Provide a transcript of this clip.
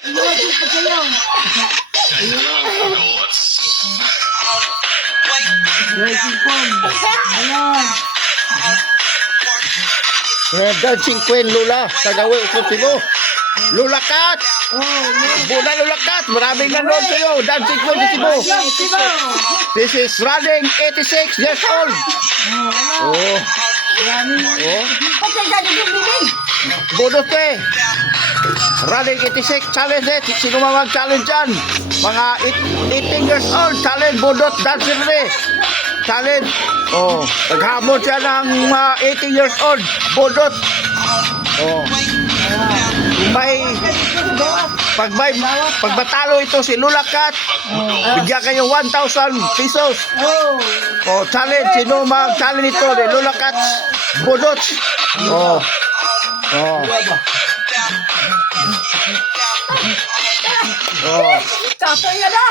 Iwasin pa kayo. Dancing Queen. Ayan. Dancing Queen Lula. Tagawi ko sino. Lula Cat. Buna Lula Cat. Maraming nanood sa'yo. Dancing Queen si Cebu. This is running 86 years old. Oh. Oh. Bonus eh. Running 86 challenge eh. Sino mga mag-challenge dyan? Mga 18 years old. Challenge Bonus dancer eh. Challenge. Oh. Naghamon siya ng 18 years old. Bonus. Oh. Pag matalo ito si Lula Cat, bigyan kayo 1,000 pesos. Oh, challenge. Sino mag-challenge ito ni Lula Cat? Bonus. Oh. Oh. Oh. Tapos yan na.